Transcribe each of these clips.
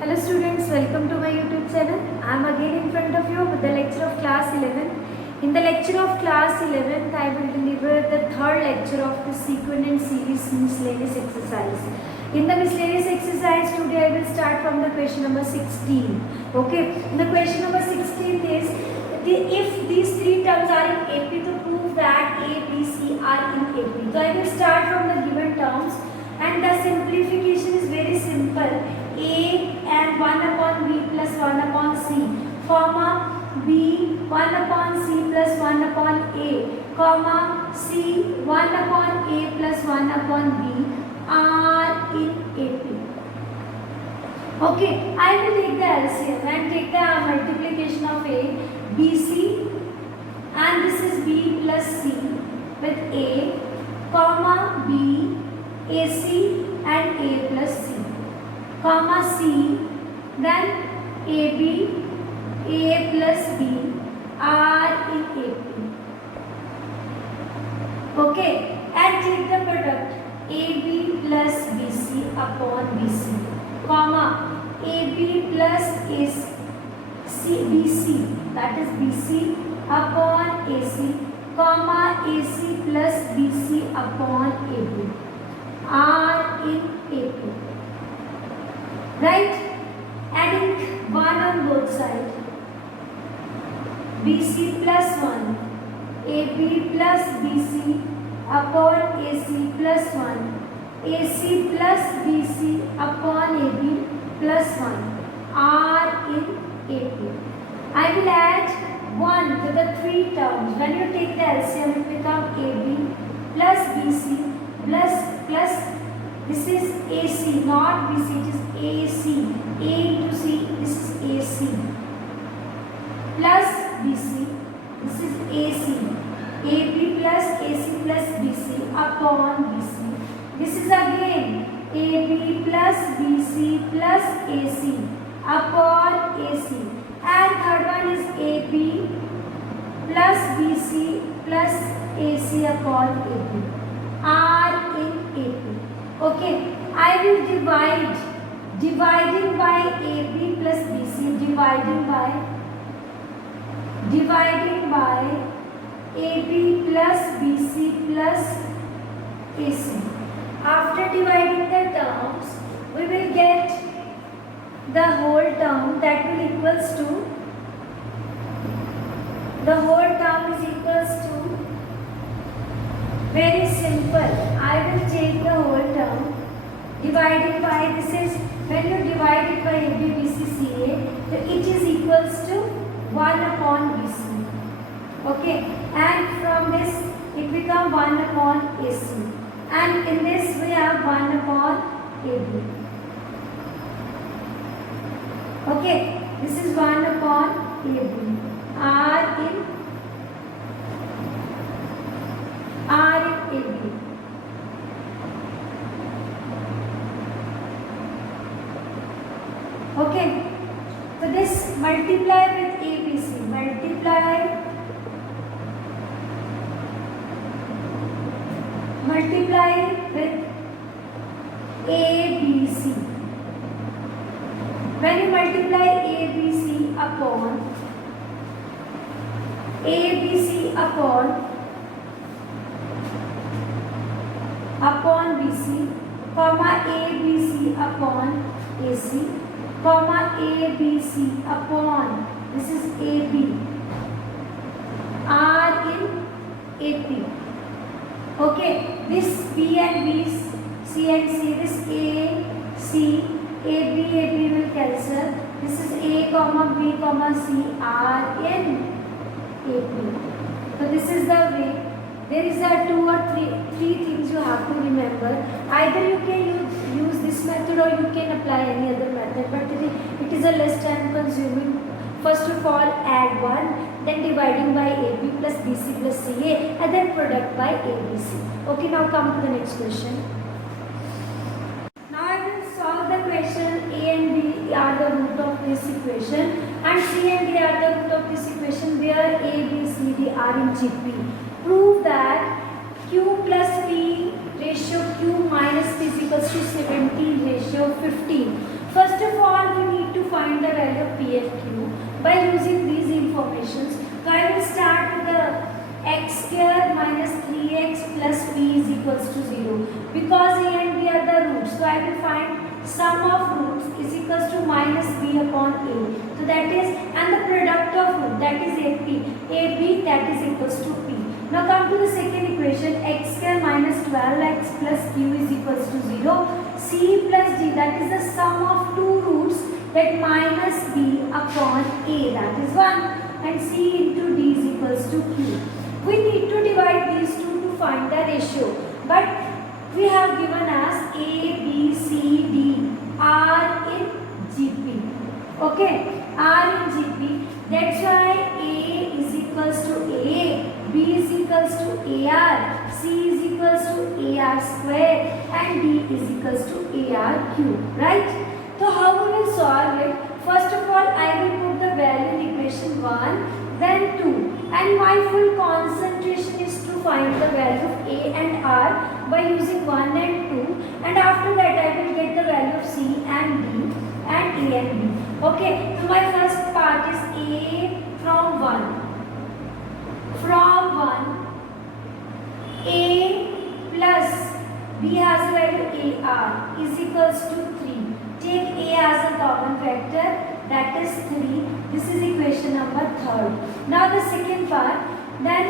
Hello students, welcome to my YouTube channel. I am again in front of you with the lecture of class 11. In the lecture of class 11th, I will deliver the third lecture of the sequence and series miscellaneous exercise. In the miscellaneous exercise today, I will start from the question number 16. Okay, the question number 16 is if these three terms are in AP, to prove that A, B, C are in AP. So I will start from the given terms, and the simplification is very simple. A and 1 upon B plus 1 upon C, comma B 1 upon C plus 1 upon A, comma C 1 upon A plus 1 upon B are in AP. Okay, I will take the LCM and take the multiplication of A, BC, and this is B plus C with A, comma B, AC and A plus C, comma C, then AB, A plus B are in AP. Okay, and take the product AB plus BC upon BC, comma AB plus BC, that is BC upon AC, comma AC plus BC upon AB are in AP. Right? Adding 1 on both sides. BC plus 1, AB plus BC upon AC plus 1, AC plus BC upon AB plus 1 are in AP. I will add 1 to the three terms. When you take the LCM, it becomes AB plus BC plus this is AC, not BC, it is AC. A into C, this is AC. Plus BC, this is AC. AB plus AC plus BC upon BC. This is again AB plus BC plus AC upon AC. And third one is AB plus BC plus AC upon AB are in AP. Okay, I will dividing by AB plus BC, dividing by AB plus BC plus AC. After dividing the terms, we will get the whole term, that will equals to, the whole term is equals to, very simple. I will take the whole term, divided by, this is, when you divide it by AB, BC, CA, it is equals to 1 upon BC. Okay, and from this it becomes 1 upon AC. And in this we have 1 upon AB. Okay, this is 1 upon AB. R in AB. Okay, so this multiply with ABC, multiply with ABC. When you multiply ABC upon BC, comma ABC upon AC, comma ABC upon, this is AB, are in AP. Okay, this B and B, C and C, this A, C, AB will cancel. This is A, comma B, comma C are in AP. So this is the way. There is a three things you have to remember. Either you can use this method or you can apply any other method, but it is a less time consuming. First of all, add 1, then dividing by AB plus BC plus CA, and then product by ABC. Okay, now come to the next question. Now I will solve the question. A and B are the root of this equation, and C and D are the root of this equation, where A, B, C, D are in GP. Prove that Q plus P ratio Q minus P is equals to 17 ratio 15. First of all, we need the value of P and Q by using these informations. So I will start with the x square minus 3x plus p is equals to 0. Because a and b are the roots, so I will find sum of roots is equals to minus b upon a. So that is, and the product of root, that is ab, that is equals to p. Now come to the second equation, x square minus 12x plus q is equals to 0. C plus d, that is the sum of two roots, that minus b upon a, that is 1, and c into d is equals to q. We need to divide these two to find the ratio, but we have given us a, b, c, d, r in GP. Okay, r in GP. That's why a is equals to a, b is equals to ar, c is equals to ar square, and d is equals to ar cube. Right? So how we will solve it? First of all, I will put the value in equation 1, then 2. And my full concentration is to find the value of a and r by using 1 and 2. And after that, I will get the value of c and d and a and b. Okay, so my first part is a from 1. From 1, a plus b has a value ar is equals to 3. Take a as a common factor, that is 3. This is equation number 3rd. Now the second part, then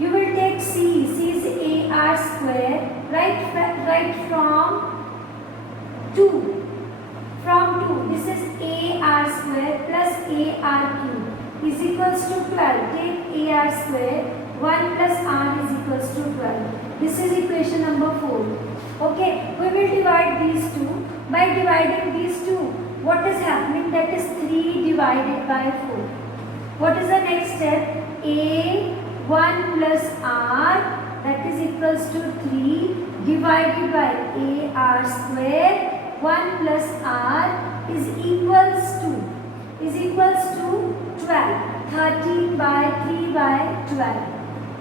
you will take c. C is ar square, right from 2. From 2, this is ar square plus ar cube is equals to 12. Take ar square, 1 plus r is equals to 12. This is equation number 4. Okay, we will divide these two. By dividing these two, what is happening? That is 3 divided by 4. What is the next step? A 1 plus r, that is equals to 3 divided by ar square, 1 plus r is equals to 12. 13 by 3 by 12.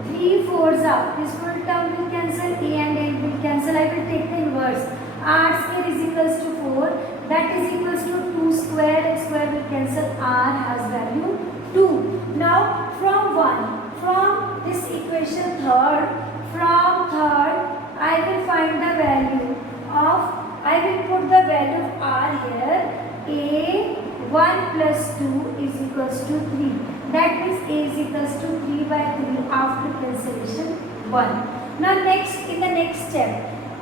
3 4s out. This full term will cancel, a and n will cancel. I will take the inverse. R square is equals to 4. That is equals to 2 square. And square will cancel. R has value 2. Now from 1, from this equation 3rd, from 3rd, I will find the value of, I will put the value of R here. A 1 plus 2 is equals to 3. That means a is equals to 3 by 3 after cancellation 1. Now next, in the next step,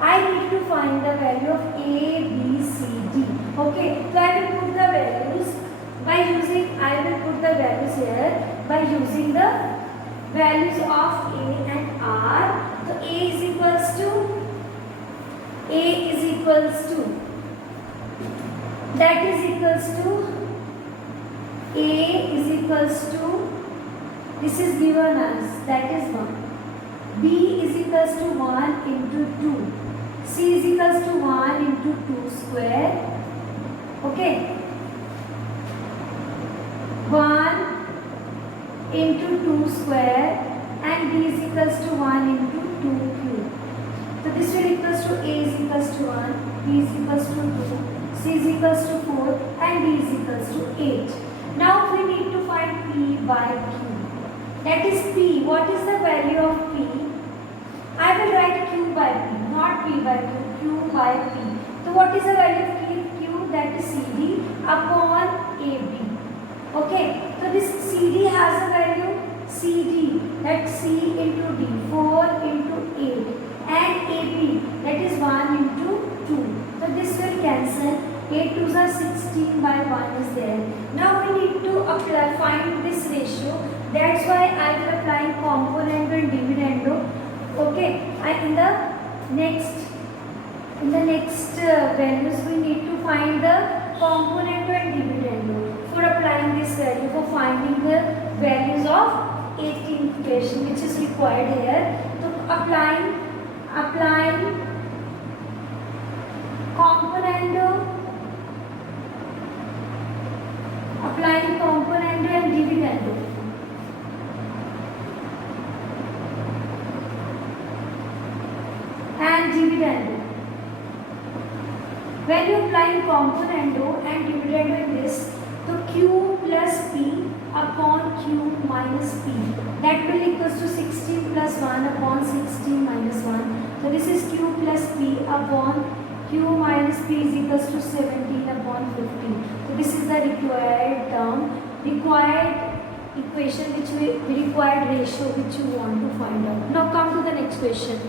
I need to find the value of a, b, c, d. Okay, so I will put the values by using, I will put the values here by using the values of a and r. So a is equals to, that is equals to, a is equals to, this is given us, that is 1. B is equals to 1 into 2. C is equals to 1 into 2 square. Okay. 1 into 2 square, and B is equals to 1 into 2 cube. So this will equals to A is equals to 1, B is equals to 2, C is equals to 4, and D is equals to 8. Now we need to find P by Q. That is P. What is the value of P? I will write Q by P, not P by Q, Q by P. So what is the value of Q? That is CD upon AB. Okay, so this CD has a value CD, that's C into D, 4 into 8, and AB, that is 1 into 2. So this will cancel. 8 2s are 16 by 1 is there. Now we need to apply, find this ratio. That's why I will apply componendo and dividendo. Okay, and in the next values we need to find the componendo and dividendo for applying this value, for finding the values of 18th equation which is required here. So applying componendo and dividendo. When you apply componendo and dividendo in this, q plus p upon q minus p. That will equals to 16 plus 1 upon 16 minus 1. So this is q plus p upon q minus p is equals to 17 upon 15. So this is the required term, required equation, which we required ratio which you want to find out. Now come to the next question.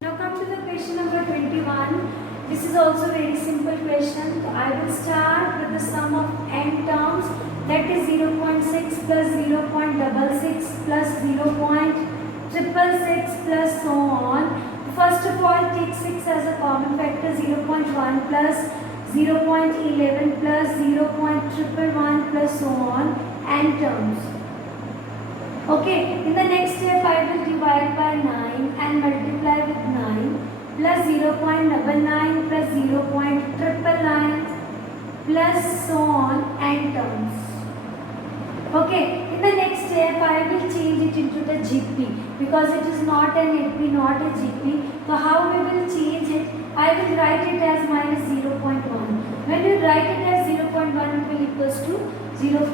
Now come to the question number 21. This is also very simple question. So I will start with the sum of n terms, that is 0.6 plus 0.66 plus 0.666 plus so on. First of all, take 6 as a common factor, 0.1 plus 0.11 plus 0.111 plus so on, n terms. Okay, in the next step I will divide by 9 and multiply with 9 plus 0.99 plus 0.999 plus so on, n terms. Okay, in the next step I will change it into the GP because it is not an AP, not a GP. So how we will change it? I will write it as minus 0.1. When you write it as 0.1, it will equals to 0.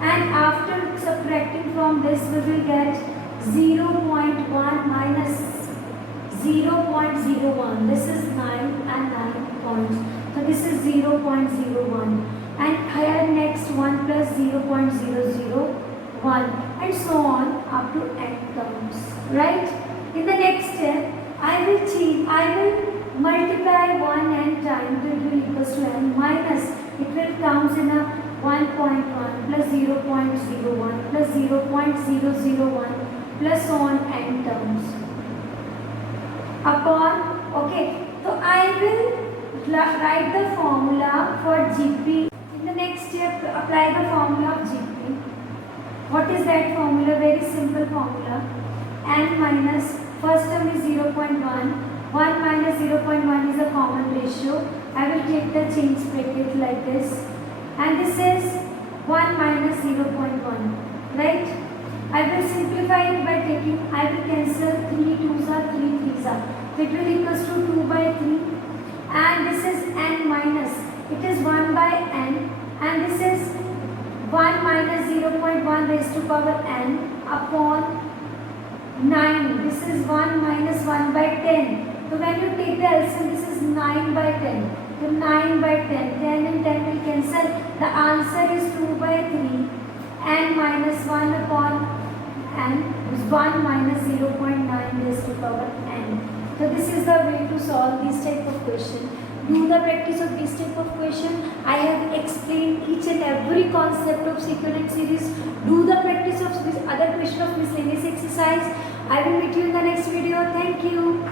And after subtracting from this, we will get 0.1 minus 0.01. This is 9 and 9 points. So this is 0.01. And here next 1 plus 0.001 and so on up to n terms. Right? In the next step, I will multiply 1 n times, so it will equals to n minus, it will comes in a 1.1 plus 0.01 plus 0.001 plus so on n terms upon, okay, so I will write the formula for GP. In the next step, apply the formula of GP. What is that formula? Very simple formula. N minus, first term is 0.1. 1 minus 0.1 is a common ratio. I will take the change bracket like this. And this is 1 minus 0.1. Right? I will simplify it by taking, I will cancel 3 2s are 3 3s are. So it will equals to 2 by 3. And this is n minus, it is 1 by n. And this is 1 minus 0.1 raised to power n upon 9. This is 1 minus 1 by 10. So when you take the LCM, this is 9 by 10. So 9 by 10. 10 and 10 will cancel. The answer is 2 by 3. N minus 1 upon n is 1 minus 0.9 raised to power n. So this is the way to solve this type of question. Do the practice of this type of question. I have explained each and every concept of sequent series. Do the practice of this other question of miscellaneous exercise. I will meet you in the next video. Thank you.